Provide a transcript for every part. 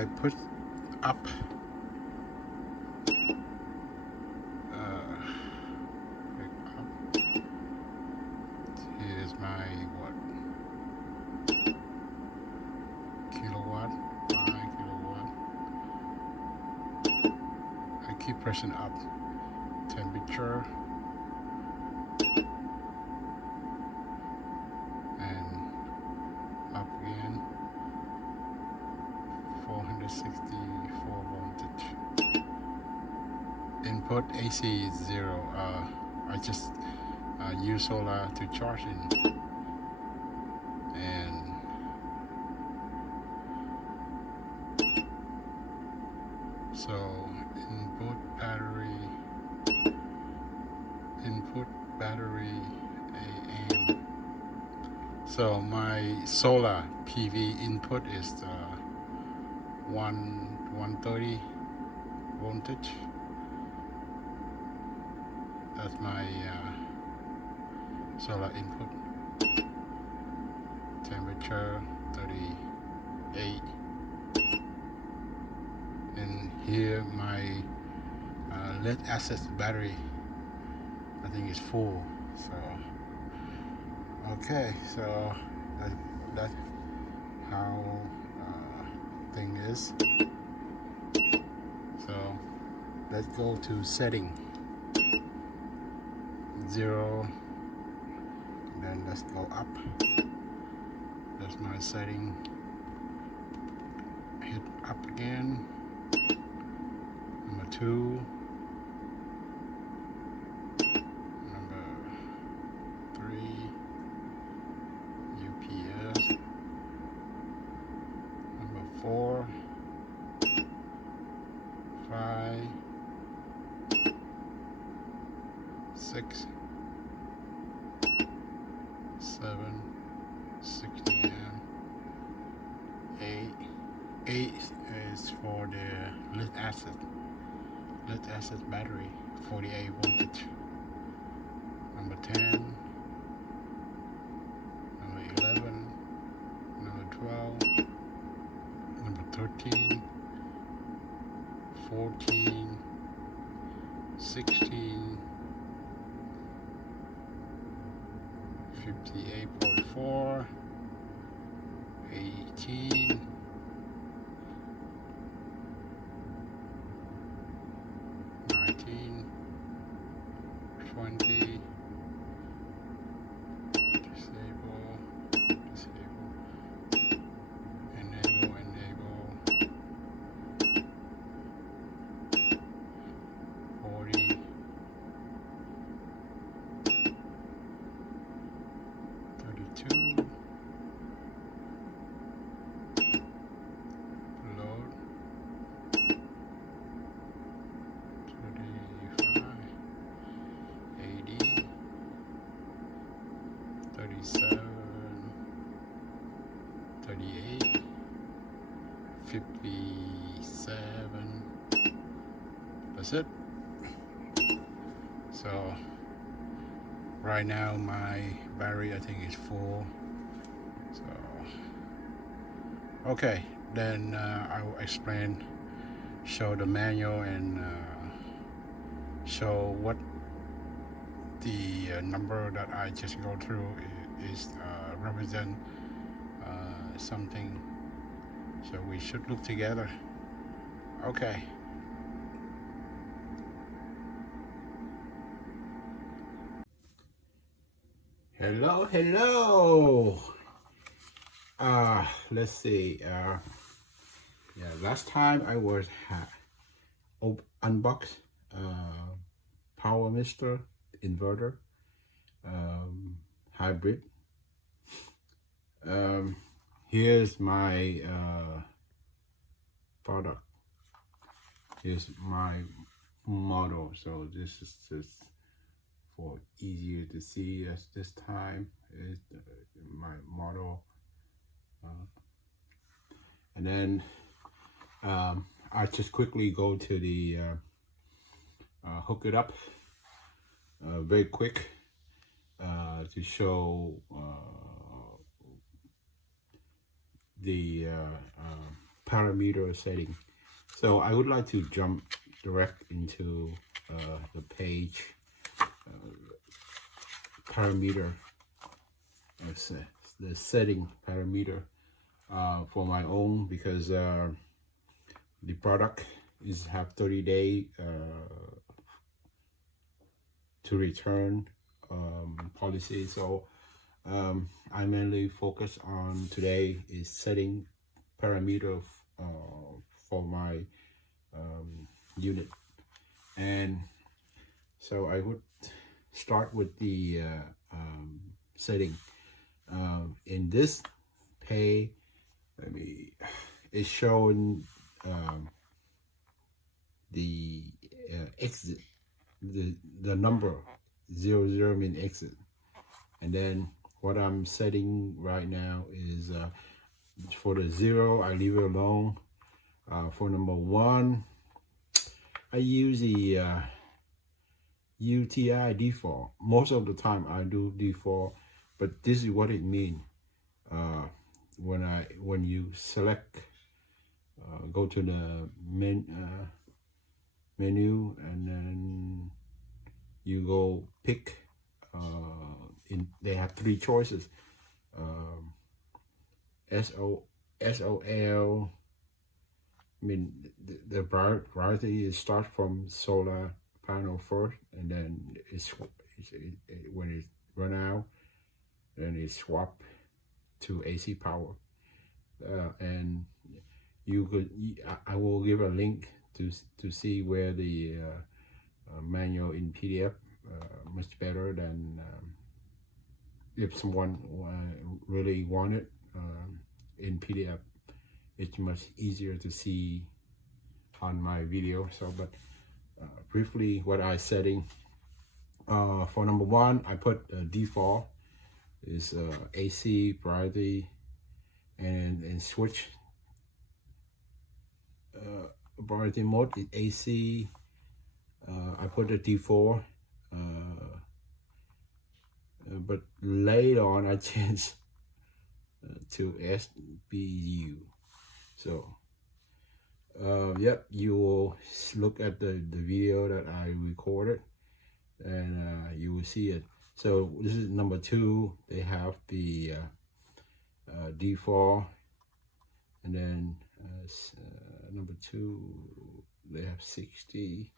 I put up click up. Here's my what kilowatt, 5 kilowatt. I keep pressing up. Temperature and up again. 464 voltage. Input AC is 0. I just use solar to charge in, and so input battery AM. So my solar PV input is 130 voltage. That's my solar input. Temperature 38. And here my lead acid battery, I think it's full. So okay, so that's how thing is. So let's go to setting 0, then let's go up. That's my setting. Hit up again. Number 2, number 3, UPS, number 4, 5, 6, 7, 60 amp, 8 is for the lead acid battery, 48 voltage. Number 10, number 11, number 12, number 13, 14, 16, 58.4, 18, 19, 20, disable, enable, 40, 32, load, 35, 80, 37, 38, 57. That's it. So right now my battery, I think, is full. So okay, then I will explain, show the manual, and show what the number that I just go through is represent something. So we should look together. Okay. Hello. Let's see. Yeah, last time I was unboxed Power Mister inverter, hybrid. Here's my product. Here's my model. So this is just for easier to see as this time is my model. And then I just quickly go to the hook it up very quick to show the parameter setting. So I would like to jump direct into the page parameter, the setting parameter for my own, because the product is have 30-day to return policy. So I mainly focus on today is setting parameter for my unit. And so I would start with the setting. In this pay, it's showing the exit, the number 00 mean exit. And then what I'm setting right now is for the 0, I leave it alone. For number 1, I use the UTI default. Most of the time I do default, but this is what it means. When you select, go to the menu, and then you go pick. They have 3 choices. SOL. The priority is start from solar panel first, and then when it run out, then it swap to AC power. And I will give a link to see where the manual in PDF much better than if someone really want it in PDF. It's much easier to see on my video. So, but briefly, what I setting for number 1, I put default is AC priority, and switch priority mode is AC. I put the default, but later on I changed to SBU. So yep, you will look at the video that I recorded, and you will see it. So this is number 2. They have the default, and then number 2 they have 60.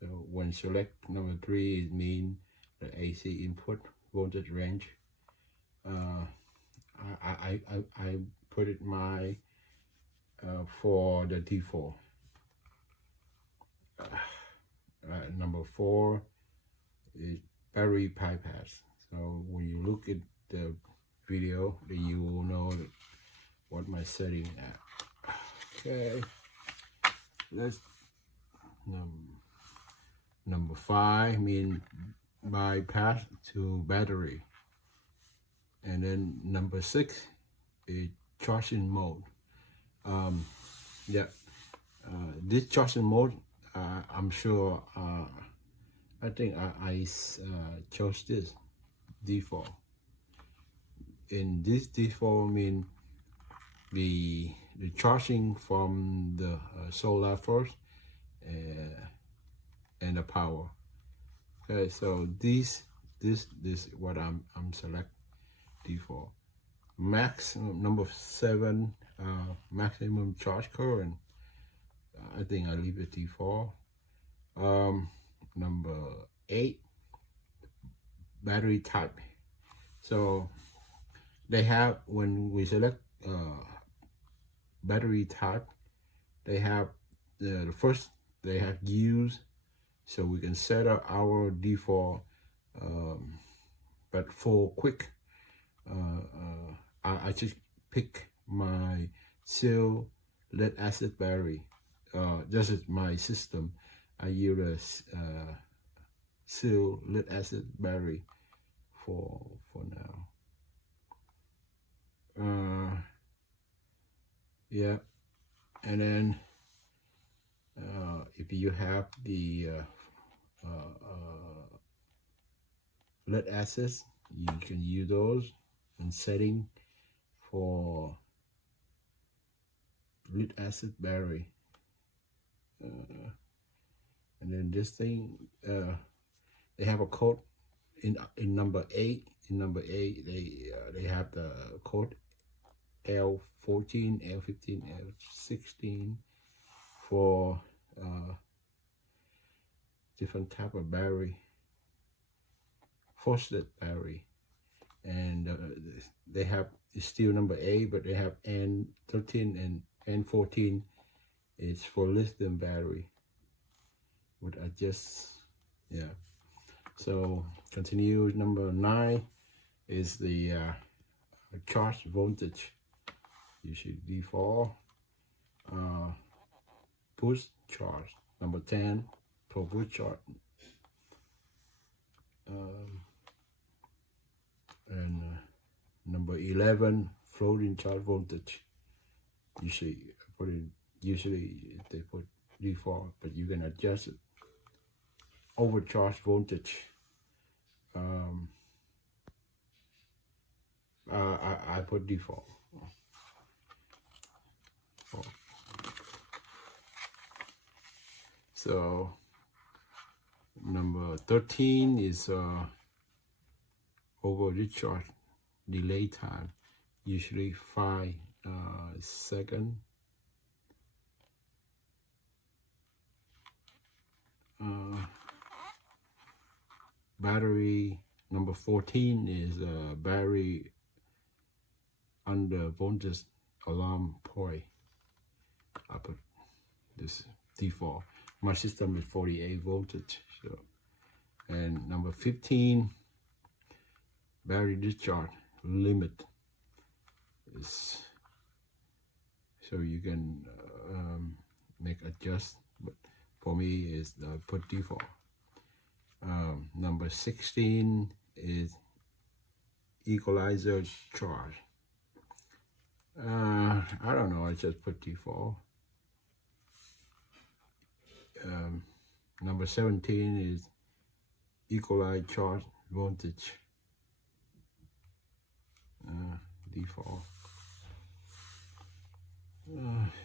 So when select number 3, it means the AC input voltage range. I put it my for the default. Number 4 is battery bypass. So when you look at the video, then you will know what my setting at. Okay, let's number 5 mean bypass to battery, and then number 6 is charging mode. This charging mode, I'm sure I think I chose this default. In this default mean the charging from the solar first and the power. Okay, so this what I'm select default. Max number 7, maximum charge current. I think I leave it default. Number 8, battery type. So they have, when we select battery type, they have the first, they have use, so we can set up our default, but for quick, I just pick my cell lead acid battery. This is my system. I use a cell lead acid battery for now. Yeah, and then if you have the lead acids, you can use those. And setting for lead acid battery. And then this thing, they have a code in number 8. In number 8, they have the code L14, L15, L16 for different type of battery, phosphate battery. And they have, it's still number 8, but they have N13 and N14 is for lithium battery. What I just, yeah. So continue. Number 9 is the charge voltage. You should default push charge. Number 10 for push charge. And number 11 floating charge voltage. Usually put in, usually they put default, but you can adjust it. Overcharge voltage. I put default. So number 13 is over discharge delay time, usually 5 seconds. Battery number 14 is battery under voltage alarm point. I put this default. My system is 48 voltage. So, and number 15, battery discharge limit is, so you can make adjust, but for me is put default. Number 16 is equalizer charge. I don't know, I just put default. Number 17 is equalizer charge voltage. Default.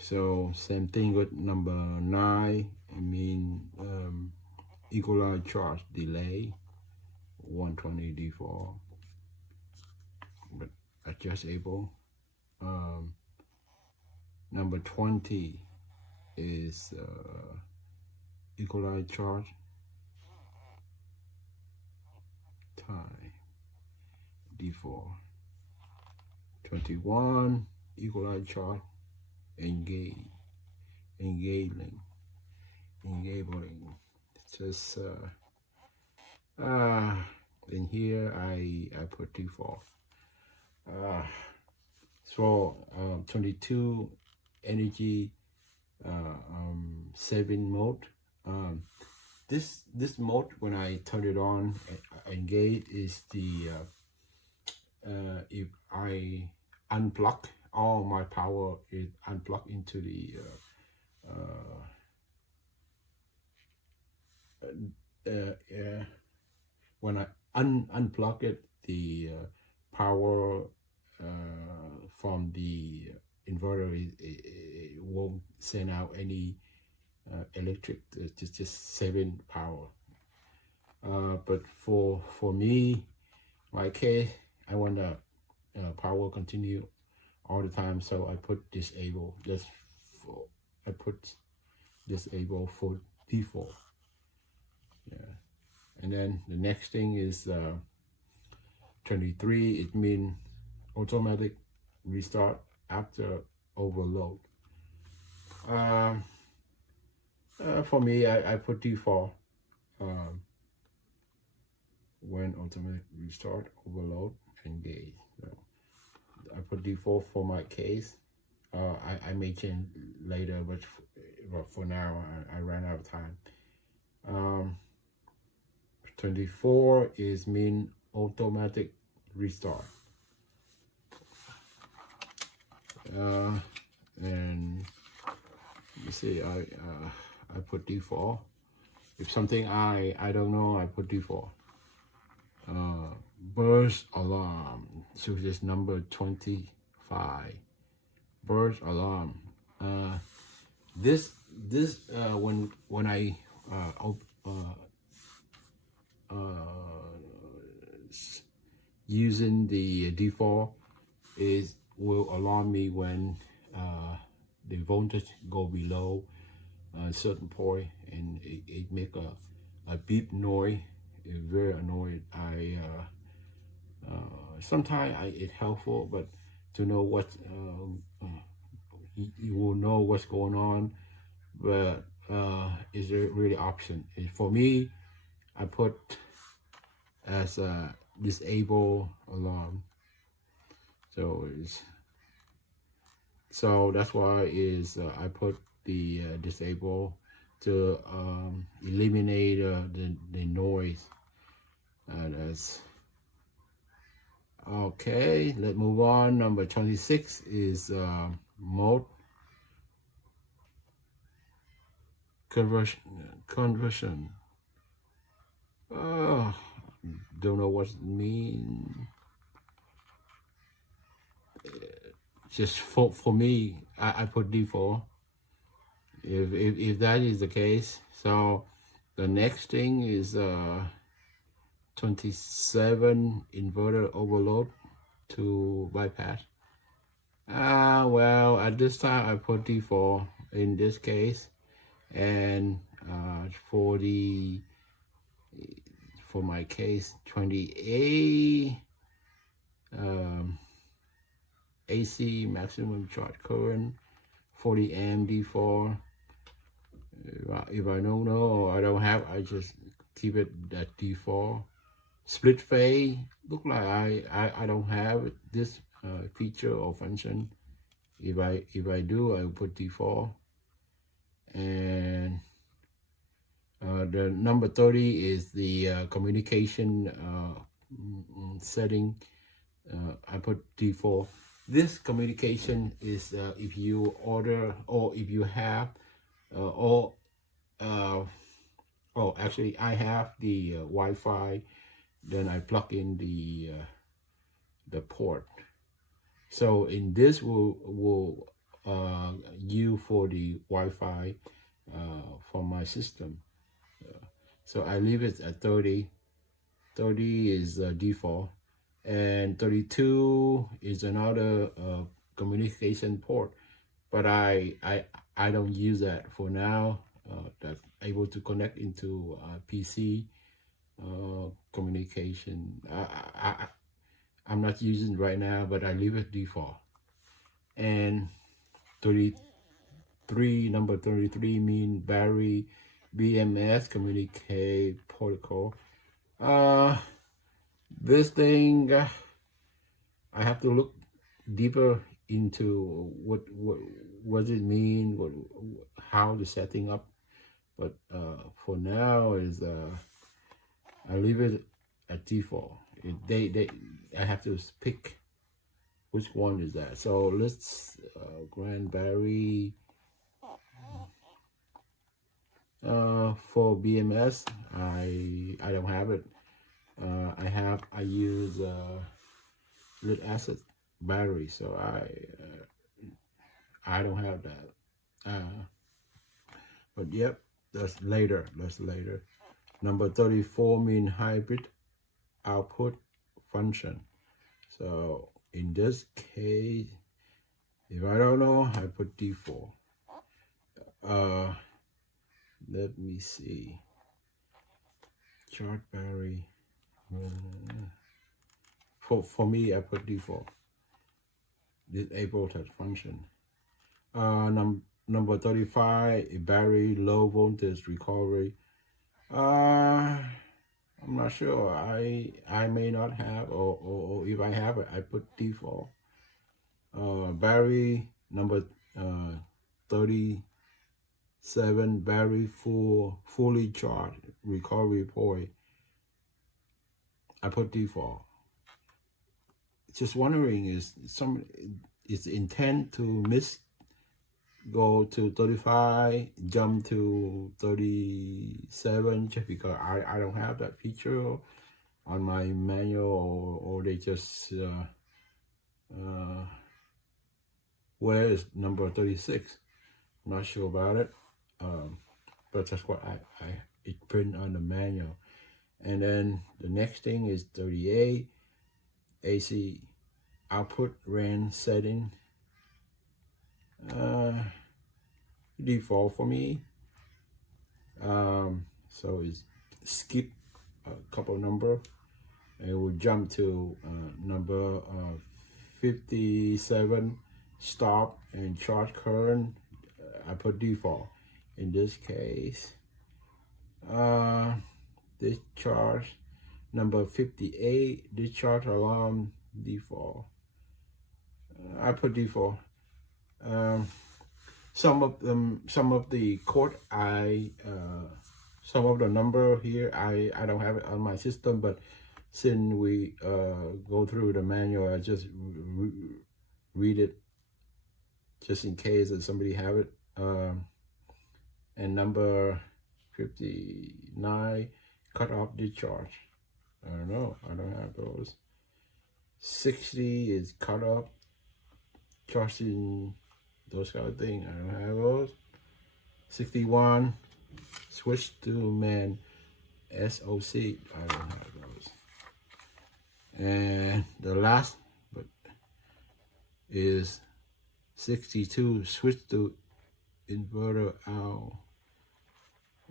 So same thing with number 9. I mean equalizer charge delay 120 default, but adjustable. Number 20 is equalizer charge time default. 21 equalizer charge enabling. Just in here I put default. So 22 energy saving mode. This mode, when I turn it on, engage, is the if I unplug all my power, is unplugged into the when I unplug it, the power from the inverter it won't send out any electric. It's just saving power. But for me, my case, I want the power continue all the time, so I put disable. I put disable for default. Yeah. And then the next thing is 23. It means automatic restart after overload. For me, I put default. When automatic restart, overload, engage. So I put default for my case. I may change later, but for now, I ran out of time. 24 is mean automatic restart. And you see, I put default. If something I don't know, I put default. Burst alarm. So this number 25. Burst alarm. this when I using the default is will alarm me when the voltage go below a certain point, and it make a beep noise. It's very annoying. I sometimes it's helpful, but to know what you will know what's going on, but is there really option? And for me, I put as a disable alarm, so that's why I put the disable to eliminate the noise. That's okay. Let's move on. Number 26 is mode conversion. Don't know what it means. Just for me, I put default. If that is the case, so the next thing is 27 inverter overload to bypass. Well, at this time I put default in this case, and for my case 28 AC maximum charge current 40 amp default. If I don't know, I don't have, I just keep it at default. Split phase, look like I don't have this feature or function. If I do, I will put default. And the number 30 is the communication setting. I put default. This communication is if you order or if you have actually I have the Wi-Fi, then I plug in the port. So in this will use for the Wi-Fi for my system. So I leave it at 30. 30 is default, and 32 is another communication port, but I don't use that for now. That's able to connect into PC communication. I'm not using right now, but I leave it default. And 33, number 33 mean battery BMS communicate protocol. This thing I have to look deeper into what it mean, how the setting up. But for now is I leave it at default. I have to pick which one is that. So let's Grand Battery for BMS. I don't have it. I use lead acid battery, so I don't have that. But yep, that's later. Number 34 mean hybrid output function. So in this case, if I don't know, I put default. Let me see. Chart battery. For me, I put default. Disable that function. Number 35, battery low voltage recovery. I'm not sure. I may not have, or if I have it, I put default. Battery number 37, battery fully charged recovery point. I put default. Just wondering, is intent to go to 35, jump to 37, just because I don't have that feature on my manual, or they just where is number 36? Not sure about it, but that's what it print on the manual. And then the next thing is 38 AC output RAN setting. Default for me. So it's skip a couple number and we'll jump to number 57 stop and charge current. I put default. In this case, discharge number 58 discharge alarm default. I put default. Some of the code some of the number here I don't have it on my system, but since we go through the manual, I just read it just in case that somebody have it. And number 59 cut off discharge. I don't know, I don't have those. 60 is cut off charging, those kind of things. I don't have those. 61 switch to man SOC. I don't have those. And the last but is 62 switch to inverter out.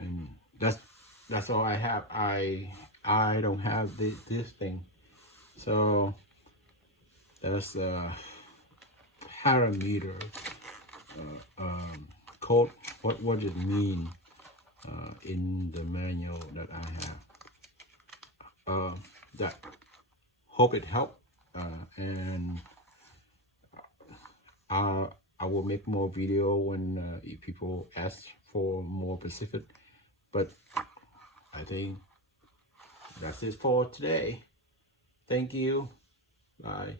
And that's all I have. I don't have this thing. So that's a parameter code. What it mean in the manual that I have. That hope it helped, and I will make more video when if people ask for more specific. But I think that's it for today. Thank you. Bye.